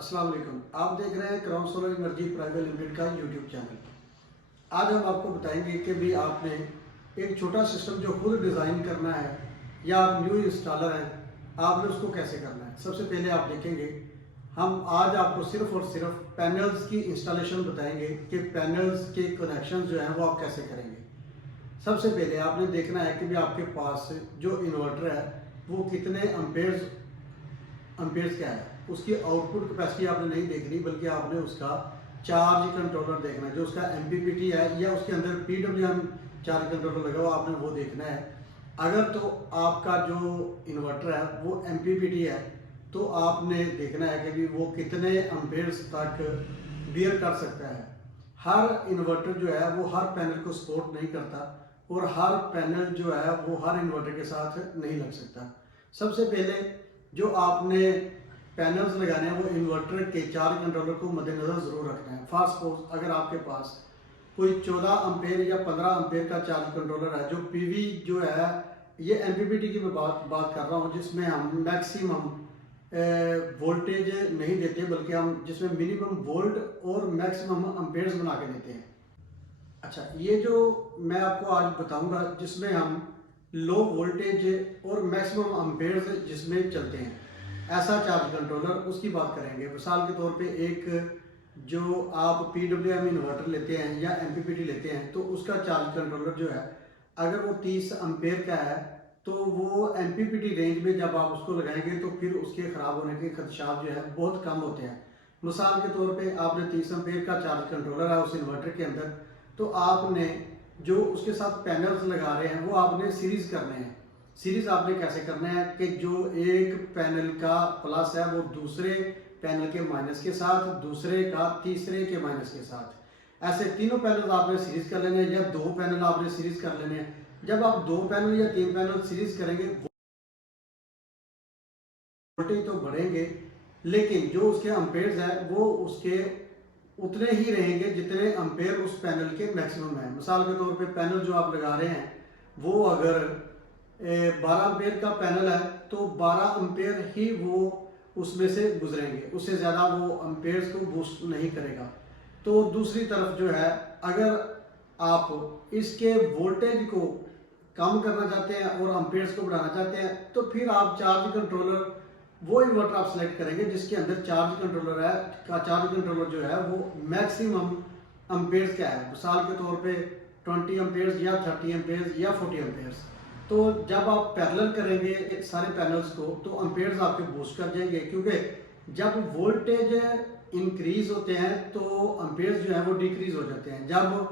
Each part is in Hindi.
अस्सलाम वालेकुम। आप देख रहे हैं crown solar energy private limited का यूट्यूब चैनल। आज हम आपको बताएंगे कि भी आपने एक छोटा सिस्टम जो खुद डिज़ाइन करना है या आप न्यू इंस्टॉलर हैं, आपने उसको कैसे करना है। सबसे पहले आप देखेंगे, हम आज आपको सिर्फ और सिर्फ पैनल्स की इंस्टॉलेशन बताएंगे कि पैनल्स के कनेक्शन जो हैं वो आप कैसे करेंगे। सबसे पहले आपने देखना है कि भी आपके पास जो इन्वर्टर है वो कितने एम्पेयर्स क्या है, उसकी आउटपुट कैपेसिटी आपने नहीं देखनी, बल्कि आपने उसका चार्ज कंट्रोलर देखना है, जो उसका एमपीपीटी है या उसके अंदर पीडब्ल्यूएम चार्ज कंट्रोलर लगा हुआ, आपने वो देखना है। अगर तो आपका जो इन्वर्टर है वो एमपीपीटी है तो आपने देखना है कि भी वो कितने एम्पेयर्स तक बियर कर सकता है। हर इन्वर्टर जो है वो हर पैनल को सपोर्ट नहीं करता और हर पैनल जो है वो हर इन्वर्टर के साथ नहीं लग सकता। सबसे पहले जो आपने पैनल्स लगाने हैं वो इन्वर्टर के चार्ज कंट्रोलर को मद्देनजर ज़रूर रखना है। फॉर सपोज अगर आपके पास कोई 14 अम्पेयर या 15 अम्पेयर का चार्ज कंट्रोलर है, जो पीवी जो है, ये एमपीपीटी की मैं बात कर रहा हूँ, जिसमें हम मैक्सिमम वोल्टेज नहीं देते, बल्कि हम जिसमें मिनिमम वोल्ट और मैक्सिमम अम्पेयर्स बना के देते हैं। अच्छा, ये जो मैं आपको आज बताऊंगा जिसमें हम लो वोल्टेज और मैक्सिमम अम्पेयर्स जिसमें चलते हैं, ऐसा चार्ज कंट्रोलर, उसकी बात करेंगे। मिसाल के तौर पे एक जो आप पीडब्ल्यूएम इन्वर्टर लेते हैं या एमपीपीटी लेते हैं, तो उसका चार्ज कंट्रोलर जो है अगर वो 30 अम्पेयर का है तो वो एमपीपीटी रेंज में जब आप उसको लगाएंगे तो फिर उसके ख़राब होने के खदशात जो है बहुत कम होते हैं। मिसाल के तौर पे आपने 30 अम्पेयर का चार्ज कंट्रोलर है उस इन्वर्टर के अंदर, तो आपने जो उसके साथ पैनल्स लगा रहे हैं वो आपने सीरीज करने हैं। सीरीज आपने कैसे करना है कि जो एक पैनल का प्लस है वो दूसरे पैनल के माइनस के साथ, दूसरे का तीसरे के माइनस के साथ, ऐसे तीनों पैनल आपने सीरीज कर लेने हैं, या दो पैनल आपने सीरीज कर लेने हैं। जब आप दो पैनल या तीन पैनल सीरीज करेंगे वोल्टेज तो बढ़ेंगे, लेकिन जो उसके अम्पेयर्स है वो उसके उतने ही रहेंगे जितने अम्पेयर उस पैनल के मैक्सिमम है। मिसाल के तौर पे पैनल जो आप लगा रहे हैं वो अगर 12 अम्पेयर का पैनल है तो 12 अम्पेयर ही वो उसमें से गुजरेंगे, उससे ज़्यादा वो अम्पेयर्स को बूस्ट नहीं करेगा। तो दूसरी तरफ जो है, अगर आप इसके वोल्टेज को कम करना चाहते हैं और अम्पेयर्स को बढ़ाना चाहते हैं तो फिर आप चार्ज कंट्रोलर, वो इन्वर्टर आप सेलेक्ट करेंगे जिसके अंदर चार्ज कंट्रोलर है का चार्ज कंट्रोलर जो है वो मैक्सिमम अम्पेयर्स का है। मिसाल के तौर पे 20 अम्पेयर्स या 30 अम्पेयर्स या 40 अम्पेयर्स। तो जब आप पैरेलल करेंगे सारे पैनल्स को तो अम्पेयर्स आपके बूस्ट कर जाएंगे, क्योंकि जब वोल्टेज इंक्रीज होते हैं तो अम्पेयर्स जो है वो डिक्रीज हो जाते हैं। जब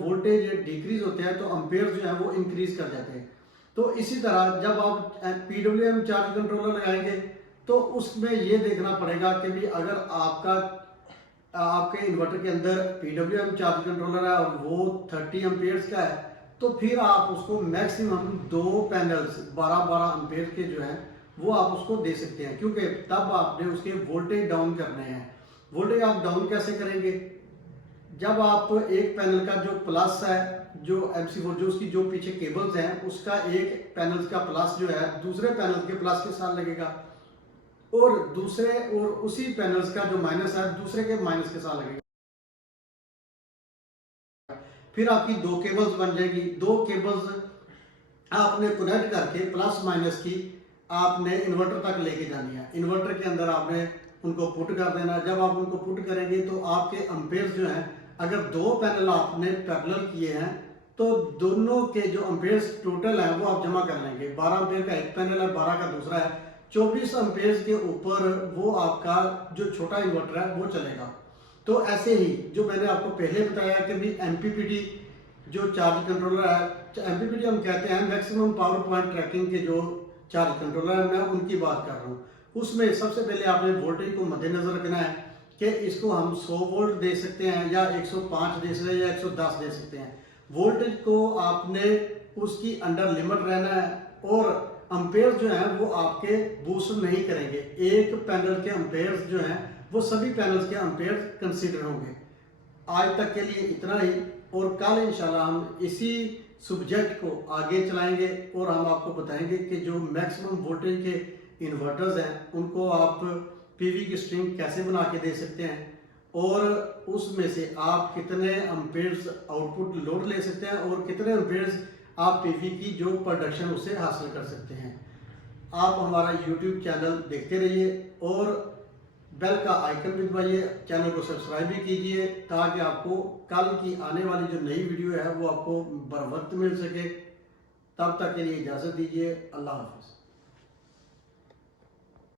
वोल्टेज डिक्रीज होते हैं तो अम्पेयर्स जो है वो इंक्रीज कर जाते हैं। तो इसी तरह जब आप पीडब्ल्यूएम चार्ज कंट्रोलर लगाएंगे तो उसमें ये देखना पड़ेगा कि भी अगर आपके इन्वर्टर के अंदर पीडब्ल्यूएम चार्ज कंट्रोलर है और वो 30 एम्पेयर्स का है, तो फिर आप उसको मैक्सिमम दो पैनल्स 12-12 एम्पेयर के जो हैं वो आप उसको दे सकते हैं, क्योंकि तब आपने उसके वोल्टेज डाउन करने हैं। वोल्टेज आप डाउन कैसे करेंगे? जब आप एक पैनल का जो प्लस है, जो MC4 जो उसकी जो पीछे केबल्स हैं, उसका एक पैनल का प्लस जो है दूसरे पैनल के प्लस के साथ लगेगा, और उसी पैनल्स का जो माइनस है दूसरे के माइनस के साथ लगेगा। फिर आपकी दो केबल्स बन जाएगी। दो केबल्स आपने कनेक्ट करके प्लस माइनस की आपने इन्वर्टर तक लेके जानी है। इन्वर्टर के अंदर आपने उनको पुट कर देना। जब आप उनको पुट करेंगे तो आपके अम्पेयर्स जो हैं, अगर दो पैनल आपने पैरेलल किए हैं तो दोनों के जो अम्पेयर्स टोटल हैं वो आप जमा कर लेंगे। 12 अम्पेयर का एक पैनल है, 12 का दूसरा है, 24 अम्पेयर्स के ऊपर वो आपका जो छोटा इन्वर्टर है वो चलेगा। तो ऐसे ही जो मैंने आपको पहले बताया कि भी एमपीपीटी जो चार्ज कंट्रोलर है, एमपीपीटी हम कहते हैं मैक्सिमम पावर पॉइंट ट्रैकिंग के जो चार्ज कंट्रोलर है, मैं उनकी बात कर रहा हूँ। उसमें सबसे पहले आपने वोल्टेज को मद्देनजर रखना है कि इसको हम 100 वोल्ट दे सकते हैं या 105 दे सकते हैं या 110 दे सकते हैं। वोल्टेज को आपने उसकी अंडर लिमिट रहना है, और अम्पेयर्स जो हैं वो आपके बूस्ट नहीं करेंगे। एक पैनल के अम्पेयर्स जो हैं वो सभी पैनल्स के अम्पेयर्स कंसीडर होंगे। आज तक के लिए इतना ही, और कल इंशाल्लाह हम इसी सब्जेक्ट को आगे चलाएंगे और हम आपको बताएंगे कि जो मैक्सिमम वोल्टेज के इन्वर्टर्स हैं उनको आप पीवी की स्ट्रिंग कैसे बना के दे सकते हैं और उसमें से आप कितने एम्पेयर्स आउटपुट लोड ले सकते हैं और कितने एम्पेयर्स आप पीवी की जो प्रोडक्शन उससे हासिल कर सकते हैं। आप हमारा यूट्यूब चैनल देखते रहिए और बेल का आइकन भी दबाइए, चैनल को सब्सक्राइब भी कीजिए ताकि आपको कल की आने वाली जो नई वीडियो है वो आपको बर वक्त मिल सके। तब तक के लिए इजाज़त दीजिए। अल्लाह हाफ़िज़।